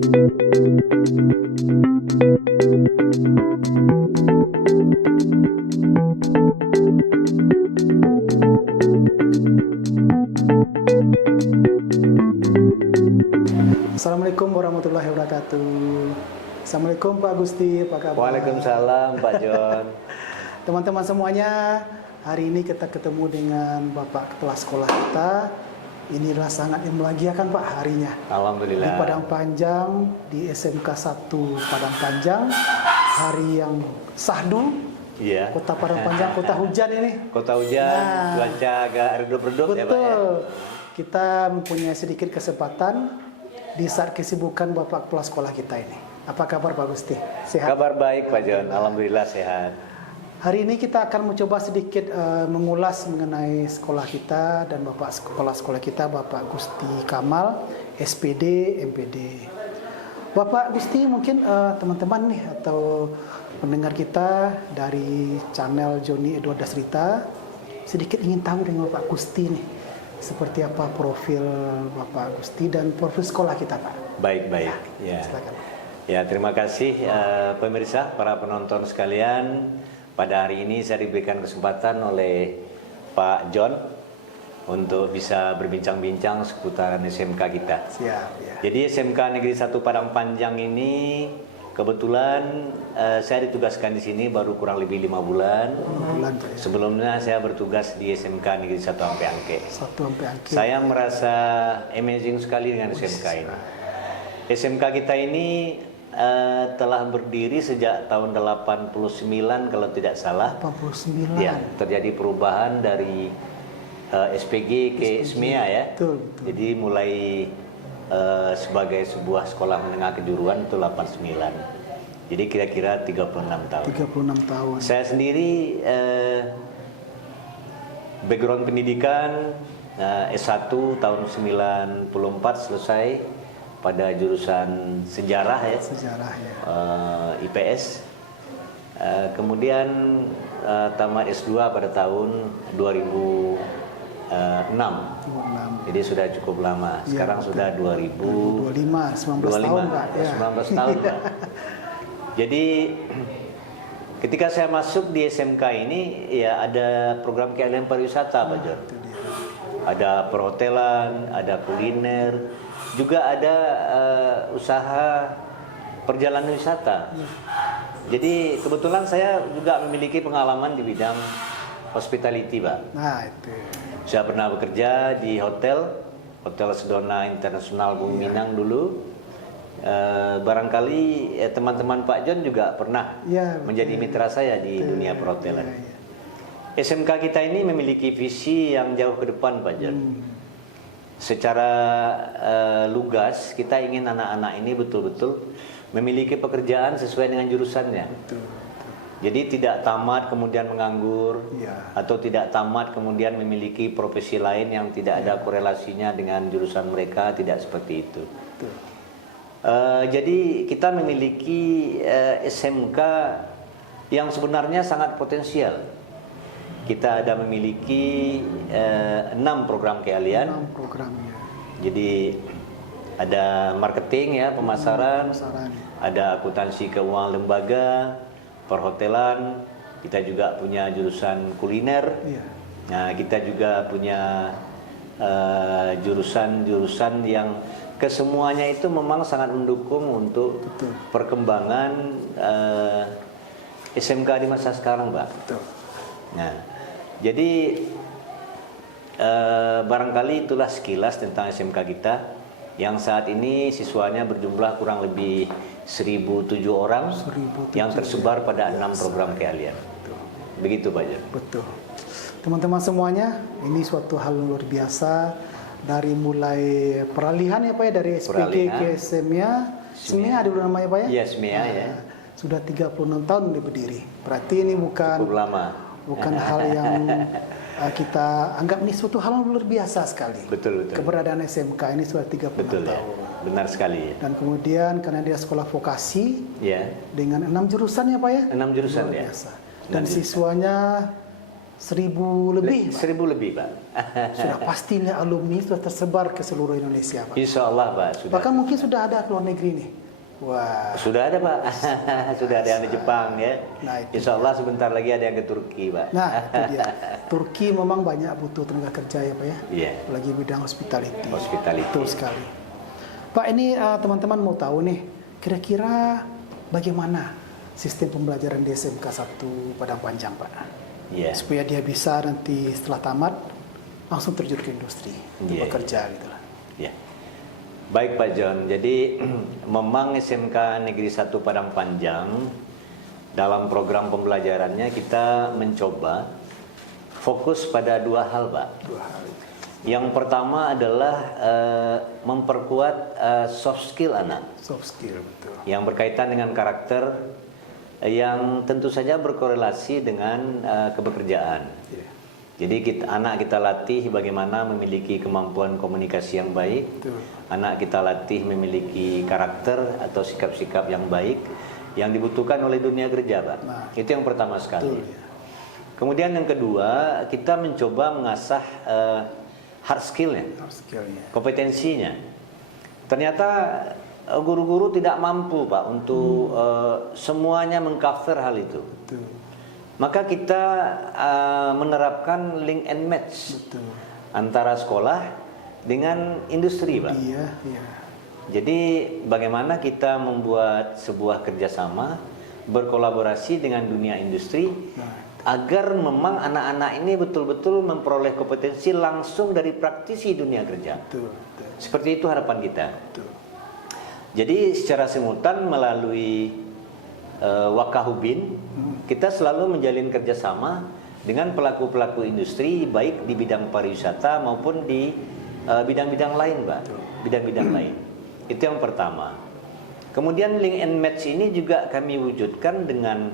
Assalamualaikum warahmatullahi wabarakatuh. Assalamualaikum Pak Gusti, apa kabar? Waalaikumsalam Pak John. Teman-teman semuanya, hari ini kita ketemu dengan Bapak Kepala Sekolah kita. Ini adalah sangat membahagiakan Pak harinya. Alhamdulillah. Di Padang Panjang, di SMK 1 Padang Panjang, hari yang sahdu. Iya. Kota Padang Panjang, kota hujan ini. Kota hujan, cuaca agak redup-redup ya Pak ya. Kita mempunyai sedikit kesempatan di saat kesibukan Bapak Kepala Sekolah kita ini. Apa kabar Pak Gusti? Sehat? Kabar baik Pak John, alhamdulillah sehat. Hari ini kita akan mencoba sedikit mengulas mengenai sekolah kita dan Bapak Kepala Sekolah kita, Bapak Gusti Kamal, SPD, MPD. Bapak Gusti, mungkin teman-teman nih atau pendengar kita dari channel Joni Edward Dasrita sedikit ingin tahu dengan Bapak Gusti nih, seperti apa profil Bapak Gusti dan profil sekolah kita Pak. Baik-baik. Ya. Silakan. Ya, terima kasih pemirsa, para penonton sekalian. Pada hari ini saya diberikan kesempatan oleh Pak John untuk bisa berbincang-bincang seputaran SMK kita. Siap, ya. Jadi SMK Negeri 1 Padang Panjang ini kebetulan saya ditugaskan di sini baru kurang lebih 5 bulan. Sebelumnya saya bertugas di SMK Negeri 1 Ampe Angke. Saya merasa amazing sekali dengan SMK ini. SMK kita ini telah berdiri sejak tahun 89 kalau tidak salah. 89. Ya, terjadi perubahan dari SPG ke SMEA ya. Betul. Jadi mulai sebagai sebuah sekolah menengah kejuruan itu 89. Jadi kira-kira 36 tahun. 36 tahun. Saya sendiri background pendidikan S1 tahun 94 selesai pada jurusan sejarah ya. Sejarah ya. IPS. Kemudian tamat S2 pada tahun 2006. Jadi sudah cukup lama. Sekarang sudah 2025, 19 tahun Pak. Ya. 19 tahun Pak. Jadi ketika saya masuk di SMK ini ya ada program keahlian pariwisata Pak John. Ada perhotelan, ada kuliner, juga ada usaha perjalanan wisata. Jadi kebetulan saya juga memiliki pengalaman di bidang hospitality Pak. Nah itu. Saya pernah bekerja di Hotel Sedona Internasional Bumi Minang dulu. Barangkali teman-teman Pak John juga pernah menjadi mitra saya di dunia perhotelan. SMK kita ini memiliki visi yang jauh ke depan Pak John. Secara lugas kita ingin anak-anak ini betul-betul memiliki pekerjaan sesuai dengan jurusannya. Jadi tidak tamat kemudian menganggur, atau tidak tamat kemudian memiliki profesi lain yang tidak ada korelasinya dengan jurusan mereka, tidak seperti itu. Jadi kita memiliki SMK yang sebenarnya sangat potensial. Kita ada memiliki 6 program keahlian. 6 program ya. Jadi ada marketing ya, pemasaran, ada akuntansi keuangan lembaga, perhotelan, kita juga punya jurusan kuliner. Nah, kita juga punya jurusan-jurusan yang kesemuanya itu memang sangat mendukung untuk perkembangan SMK di masa sekarang, Mbak. Nah, jadi barangkali itulah sekilas tentang SMK kita yang saat ini siswanya berjumlah kurang lebih 1.007 orang yang tersebar pada 6 program keahlian. Begitu Pak Jan. Betul. Teman-teman semuanya, ini suatu hal luar biasa dari mulai peralihan ya Pak ya, dari SPG ke SMEA. SMEA dulu namanya Pak ya? Iya, SMEA ya. Sudah 36 tahun berdiri. Berarti ini bukan cukup lama. Bukan hal yang kita anggap ini suatu hal yang luar biasa sekali. Betul. Keberadaan SMK ini sudah 36 tahun. Ya. Benar sekali. Ya. Dan kemudian karena dia sekolah vokasi ya. Dengan 6 jurusan ya Pak ya? 6 jurusan luar ya. Biasa. Dan siswanya 1.000 lebih, 1.000 lebih, Pak. Sudah pastinya alumni sudah tersebar ke seluruh Indonesia, Pak. Insya Allah, Pak. Sudah. Bahkan mungkin sudah ada ke luar negeri nih. Wah. Sudah ada, Pak. Sudah ada yang di Jepang ya. Nah, Insya Allah sebentar lagi ada yang ke Turki, Pak. Nah, itu dia. Turki memang banyak butuh tenaga kerja ya, Pak ya. Iya. Apalagi bidang hospitality. Hospitality. Betul sekali. Pak, ini teman-teman mau tahu nih, kira-kira bagaimana sistem pembelajaran di SMK 1 Padang Panjang, Pak? Iya. Supaya dia bisa nanti setelah tamat langsung terjun ke industri untuk Iya, bekerja gitu lah. Ya. Baik Pak John, jadi memang SMK Negeri 1 Padang Panjang dalam program pembelajarannya kita mencoba fokus pada dua hal, Pak. Dua hal itu. Yang pertama adalah memperkuat soft skill anak. Soft skill, betul. Yang berkaitan dengan karakter yang tentu saja berkorelasi dengan kebekerjaan. Yeah. Jadi anak kita latih bagaimana memiliki kemampuan komunikasi yang baik. Betul. Anak kita latih memiliki karakter atau sikap-sikap yang baik yang dibutuhkan oleh dunia kerja, Pak. Nah, itu yang pertama sekali. betul, ya. Kemudian yang kedua, kita mencoba mengasah hard skill-nya, Hard skill-nya. kompetensinya. Ternyata guru-guru tidak mampu, Pak, untuk semuanya mengcover hal itu. Betul. Maka kita menerapkan link and match Betul. antara sekolah dengan industri, Pak. Iya, iya. Jadi bagaimana kita membuat sebuah kerjasama berkolaborasi dengan dunia industri agar memang anak-anak ini betul-betul memperoleh kompetensi langsung dari praktisi dunia kerja. Betul, betul. Seperti itu harapan kita. Betul. Jadi secara simultan melalui Wakahubin kita selalu menjalin kerjasama dengan pelaku-pelaku industri baik di bidang pariwisata maupun di bidang-bidang lain, Pak. Bidang-bidang lain. Itu yang pertama. Kemudian link and match ini juga kami wujudkan dengan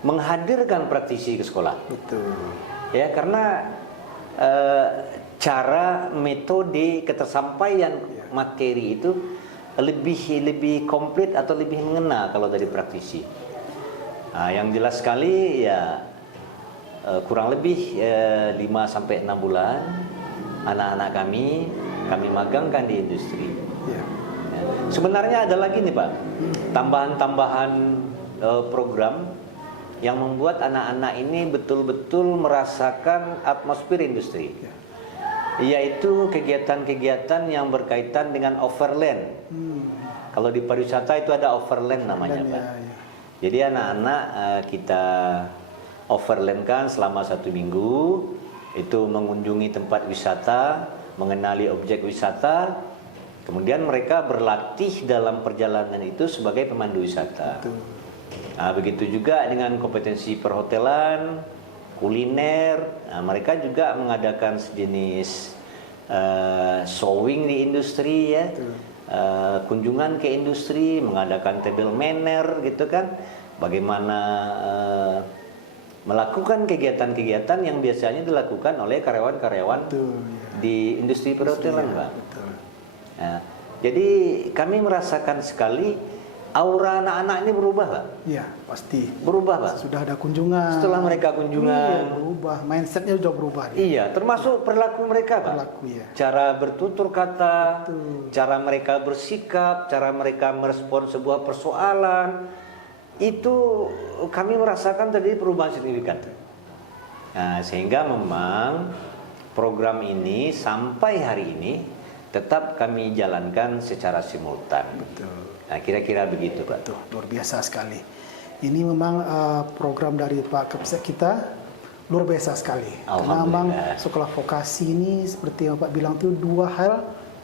menghadirkan praktisi ke sekolah. Betul. Ya, karena cara metode ketersampaian materi itu lebih komplit atau lebih mengena kalau dari praktisi. Nah, yang jelas sekali ya kurang lebih 5 sampai 6 bulan anak-anak kami magangkan di industri. Ya. Ya. Sebenarnya ada lagi nih, Pak, tambahan-tambahan program yang membuat anak-anak ini betul-betul merasakan atmosfer industri. Ya. Yaitu kegiatan-kegiatan yang berkaitan dengan overland. Kalau di pariwisata itu ada overland namanya, Pak. Ya, ya. Jadi anak-anak kita overlandkan selama 1 minggu, itu mengunjungi tempat wisata, mengenali objek wisata, kemudian mereka berlatih dalam perjalanan itu sebagai pemandu wisata. Betul. Nah, begitu juga dengan kompetensi perhotelan, kuliner. Nah, mereka juga mengadakan sejenis showing di industri ya, kunjungan ke industri, mengadakan table manner gitu kan, bagaimana melakukan kegiatan-kegiatan yang biasanya dilakukan oleh karyawan-karyawan di industri perhotelan, Pak. Nah, jadi kami merasakan sekali aura anak-anak ini berubah, Pak. Iya, pasti. Berubah, Pak. Sudah ada kunjungan. Setelah mereka kunjungan, iya, berubah. Mindsetnya sudah berubah. Iya, termasuk perilaku mereka, Pak. Perilaku, ya. Cara bertutur kata, Betul. cara mereka bersikap, cara mereka merespon sebuah persoalan, itu kami merasakan tadi perubahan signifikan. Nah, sehingga memang program ini sampai hari ini tetap kami jalankan secara simultan. Betul. Nah, kira-kira begitu, Pak. Tuh, luar biasa sekali. Ini memang program dari Pak Kepsek kita luar biasa sekali. Karena memang sekolah vokasi ini seperti yang Pak bilang itu dua hal,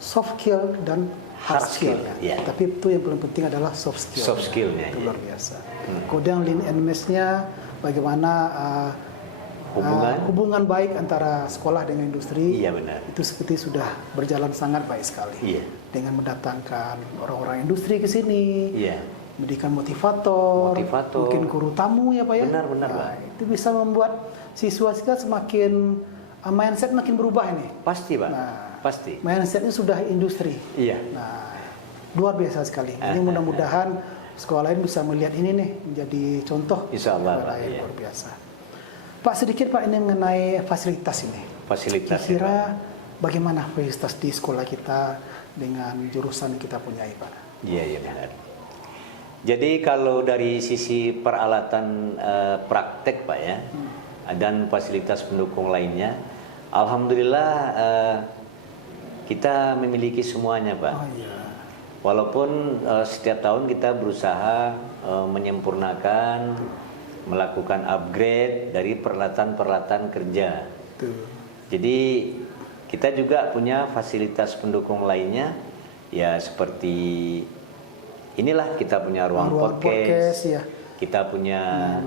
soft skill dan hard skill. Ya. Tapi itu yang paling penting adalah soft skill. Soft skill-nya. Itu luar biasa. Kemudian link and match-nya bagaimana hubungan baik antara sekolah dengan industri. Iya, benar. Itu seperti sudah berjalan sangat baik sekali. Iya. Dengan mendatangkan orang-orang industri ke sini. Iya. Mendidikan motivator, mungkin guru tamu ya Pak ya. Benar, nah, Pak. itu bisa membuat siswa kita semakin mindset makin berubah ini. Pasti, Pak. Nah, pasti. Mindsetnya sudah industri. Iya. Nah, luar biasa sekali. Ini mudah-mudahan sekolah lain bisa melihat ini nih menjadi contoh. Insya Allah, sekolah Pak. lain Iya. luar biasa. Pak, sedikit Pak ini mengenai fasilitas ini. Fasilitas. Kira-kira bagaimana fasilitas di sekolah kita dengan jurusan yang kita punyai, Pak? Iya, benar. Jadi kalau dari sisi peralatan praktek Pak ya, dan fasilitas pendukung lainnya, alhamdulillah kita memiliki semuanya Pak. Oh, iya. Walaupun setiap tahun kita berusaha menyempurnakan, melakukan upgrade dari peralatan-peralatan kerja. Betul. Jadi kita juga punya fasilitas pendukung lainnya, ya seperti inilah kita punya ruang podcast, ya. kita punya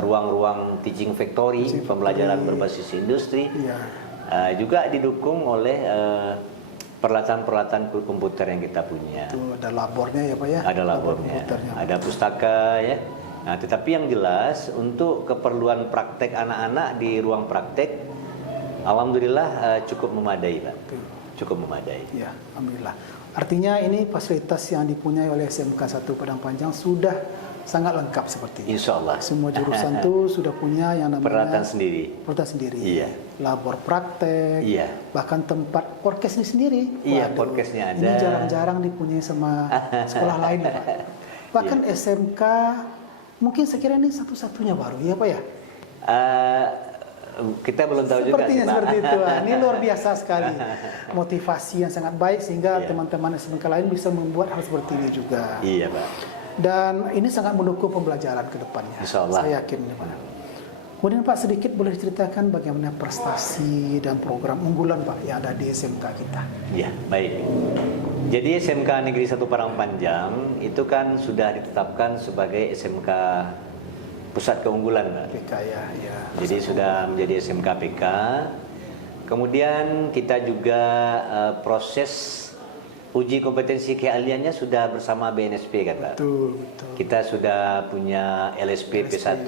ruang-ruang teaching factory, pembelajaran berbasis industri, ya. Juga didukung oleh peralatan-peralatan komputer yang kita punya. Itu ada labornya ya Pak ya? Ada labornya, ada pustaka ya. Nah, tetapi yang jelas untuk keperluan praktek anak-anak di ruang praktek, alhamdulillah cukup memadai Pak. Cukup memadai. Ya, alhamdulillah. Artinya ini fasilitas yang dipunyai oleh SMK 1 Padang Panjang sudah sangat lengkap sepertinya. Insya Allah. Semua jurusan itu sudah punya yang namanya peralatan sendiri. Peralatan sendiri. Iya. Labor praktek. Iya. Bahkan tempat podcast ini sendiri. Iya, Waduh, podcastnya ada. Ini jarang-jarang dipunyai sama sekolah lain ya Pak. Bahkan Iya. SMK mungkin sekiranya ini satu-satunya baru ya Pak ya. Kita belum tahu Sepertinya juga. seperti itu. Ini luar biasa sekali. Motivasi yang sangat baik sehingga Iya. teman-teman SMK lain bisa membuat hal seperti ini juga. Iya Pak. Dan ini sangat mendukung pembelajaran ke depannya. Insya Allah. Saya yakin. Kemudian Pak, sedikit boleh ceritakan bagaimana prestasi dan program unggulan Pak yang ada di SMK kita. Ya, baik. Jadi SMK Negeri 1 Padang Panjang itu kan sudah ditetapkan sebagai SMK Pusat Keunggulan Pak. PK ya. Jadi sudah menjadi SMK PK. Kemudian kita juga proses uji kompetensi keahliannya sudah bersama BNSP kan Pak. Betul. Kita sudah punya LSP P1,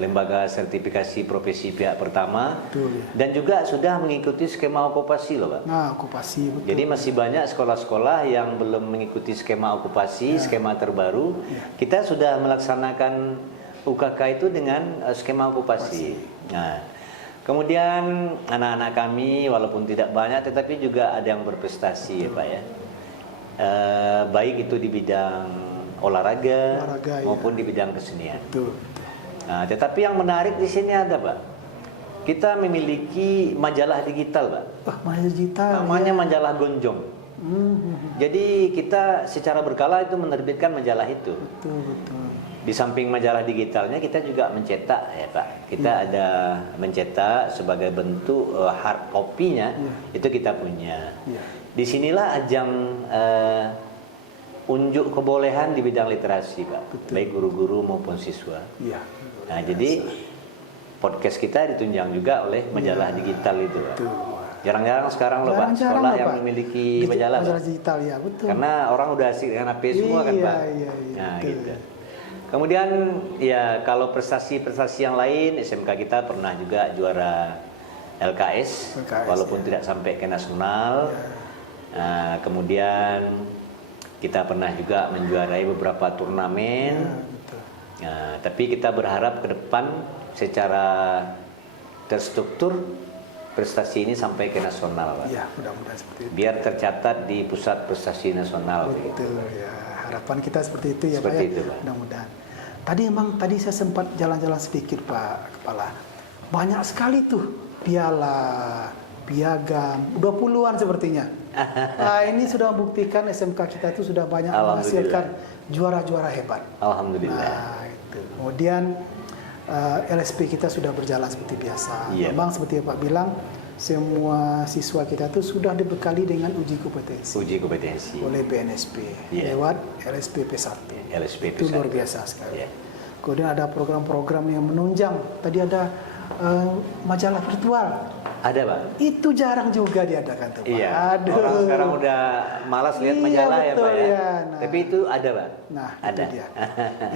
Lembaga Sertifikasi Profesi Pihak Pertama. Betul, ya. Dan juga sudah mengikuti skema okupasi loh Pak. Nah, okupasi betul. Jadi masih banyak sekolah-sekolah yang belum mengikuti skema okupasi, skema terbaru. Kita sudah melaksanakan UKK itu dengan skema okupasi. Nah, kemudian anak-anak kami walaupun tidak banyak tetapi juga ada yang berprestasi ya Pak ya. Baik itu di bidang olahraga maupun di bidang kesenian. Betul. Nah, tetapi yang menarik di sini ada Pak. Kita memiliki majalah digital Pak. Majalah digital. Namanya majalah Gonjong. Jadi kita secara berkala itu menerbitkan majalah itu. Betul. Di samping majalah digitalnya kita juga mencetak ya Pak. Kita ada mencetak sebagai bentuk hard copy-nya itu kita punya. Disinilah ajang unjuk kebolehan di bidang literasi Pak. Baik guru-guru maupun siswa. Nah jadi podcast kita ditunjang juga oleh majalah digital itu Pak. Jarang-jarang sekarang loh Pak sekolah yang memiliki majalah digital ya betul. Karena orang udah asik dengan HP semua kan Pak. Nah gitu. Kemudian ya kalau prestasi-prestasi yang lain SMK kita pernah juga juara LKS walaupun tidak sampai ke nasional. Nah, kemudian kita pernah juga menjuarai beberapa turnamen. Nah, tapi kita berharap ke depan secara terstruktur prestasi ini sampai ke nasional Pak. Ya, mudah-mudahan seperti itu. Biar tercatat di pusat prestasi nasional. Betul ya. Harapan kita seperti itu ya seperti Pak. Itu, Pak. Mudah-mudahan. Tadi saya sempat jalan-jalan sedikit Pak Kepala. Banyak sekali tuh piala, piagam, 20-an sepertinya. Nah, ini sudah membuktikan SMK kita itu sudah banyak menghasilkan juara-juara hebat. Alhamdulillah. Nah, itu. Kemudian LSP kita sudah berjalan seperti biasa. Memang seperti Pak bilang, semua siswa kita itu sudah dibekali dengan uji kompetensi. Uji kompetensi. Oleh BNSP lewat LSP P1. LSP P1. Itu luar biasa sekali. Kemudian ada program-program yang menunjang. Tadi ada majalah virtual. Ada Pak. Itu jarang juga diadakan tuh Pak. Iya. Aduh. Orang sekarang udah malas lihat majalah betul, ya Pak ya. Nah, tapi itu ada Pak. Nah, ada. Itu dia.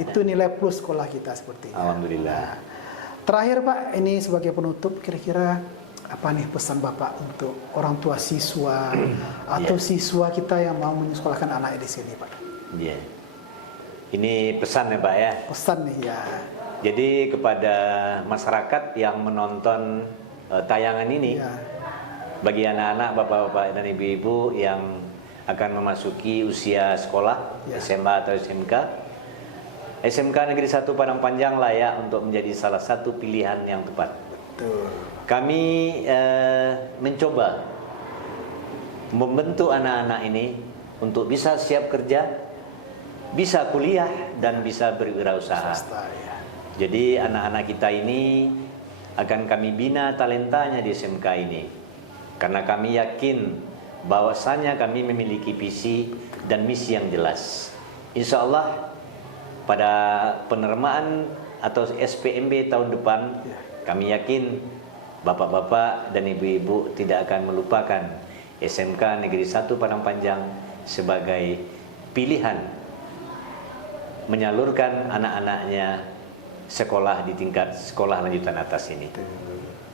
Itu nilai plus sekolah kita seperti ini. Alhamdulillah. Nah, terakhir Pak, ini sebagai penutup kira-kira apa nih pesan Bapak untuk orang tua siswa atau siswa kita yang mau menyekolahkan anaknya di sini Pak? Iya. Ini pesan ya Pak ya. Pesan nih ya. Jadi kepada masyarakat yang menonton tayangan ini, bagi anak-anak, bapak-bapak dan ibu-ibu yang akan memasuki usia sekolah, SMA atau SMK, SMK Negeri 1 Padang Panjang layak untuk menjadi salah satu pilihan yang tepat. Betul. Kami mencoba membentuk anak-anak ini untuk bisa siap kerja, bisa kuliah, dan bisa berwirausaha. Jadi anak-anak kita ini akan kami bina talentanya di SMK ini. Karena kami yakin bahwasanya kami memiliki visi dan misi yang jelas. Insya Allah pada penerimaan atau SPMB tahun depan, kami yakin bapak-bapak dan ibu-ibu tidak akan melupakan SMK Negeri 1 Padang Panjang sebagai pilihan menyalurkan anak-anaknya sekolah di tingkat sekolah lanjutan atas ini.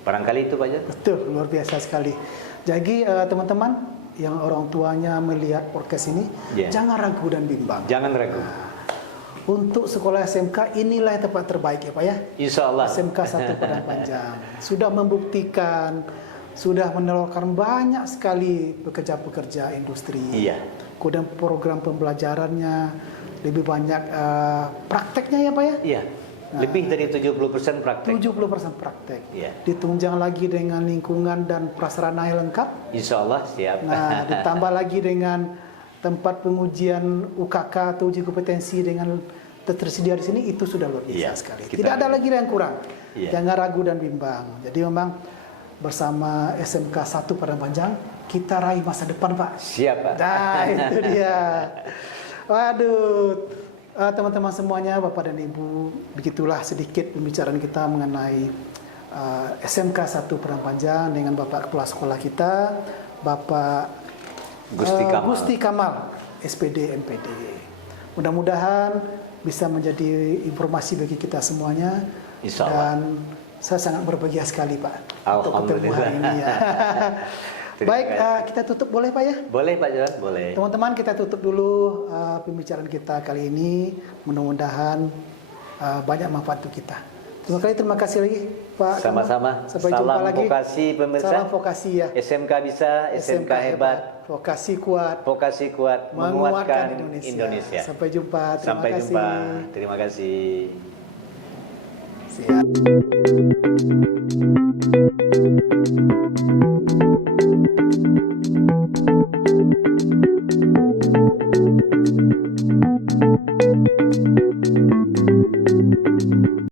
Barangkali itu Pak Jan. Betul, luar biasa sekali. Jadi teman-teman yang orang tuanya melihat podcast ini, jangan ragu dan bimbang. Jangan ragu. Untuk sekolah SMK inilah yang tempat terbaik ya Pak ya. Insya Allah. SMK 1 Padang Panjang sudah membuktikan, sudah menawarkan banyak sekali pekerja-pekerja industri. Iya. Kemudian program pembelajarannya lebih banyak prakteknya ya Pak ya. Iya. Lebih dari 70% praktek. 70% praktek. Iya. Ditunjang lagi dengan lingkungan dan prasarana yang lengkap. Insya Allah siap. Nah, ditambah lagi dengan tempat pengujian UKK atau uji kompetensi dengan tersedia di sini, itu sudah luar biasa sekali. Tidak ada lagi yang kurang. Jangan ragu dan bimbang. Jadi memang bersama SMK 1 Padang Panjang kita raih masa depan Pak. Siap Pak. Nah itu dia. Waduh, teman-teman semuanya, Bapak dan Ibu, begitulah sedikit pembicaraan kita mengenai SMK 1 Padang Panjang dengan Bapak Kepala Sekolah kita, Bapak Gusti Kamal, SPD MPD. Mudah-mudahan bisa menjadi informasi bagi kita semuanya. Insya Allah. Dan saya sangat berbahagia sekali Pak untuk ketemu Alhamdulillah. hari ini ya. Baik, kita tutup boleh Pak ya? Boleh Pak Jan, boleh. Teman-teman, kita tutup dulu pembicaraan kita kali ini. Mudah-mudahan banyak manfaat untuk kita. Terima kasih lagi Pak. Sama-sama. Sampai Salam jumpa lagi. vokasi pemirsa. Salam vokasi ya. SMK bisa, SMK hebat. Vokasi kuat. Vokasi kuat menguatkan Indonesia. Sampai jumpa. Terima kasih. Jumpa. Terima kasih. Siap.